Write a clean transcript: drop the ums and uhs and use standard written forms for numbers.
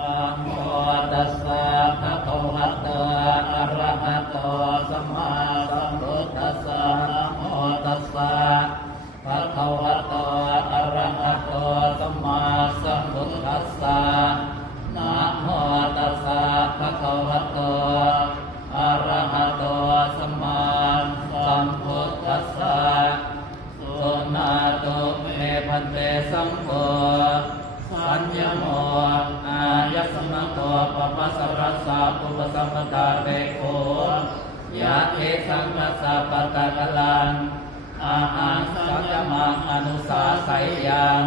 นะโมตัสสะภะคะวะโตอะระหะโตสัมมาสัมพุทธัสสะนะโมตัสสะภะคะวะโตอะระหะโตสัมมาสัมพุทธัสสะนะโมตัสสะภะคะวะโตอะระหะโตสัมมาสัมพุทธัสสะสุนาตุเมพันเตสัมโฆสัญญโมอายัสมะโตปะปัสสะรัสสะปุปสัมปทาเตโกยะเอสังมัสสะปะตะกะลังอาหังสังยมังอนุสาสัยยัง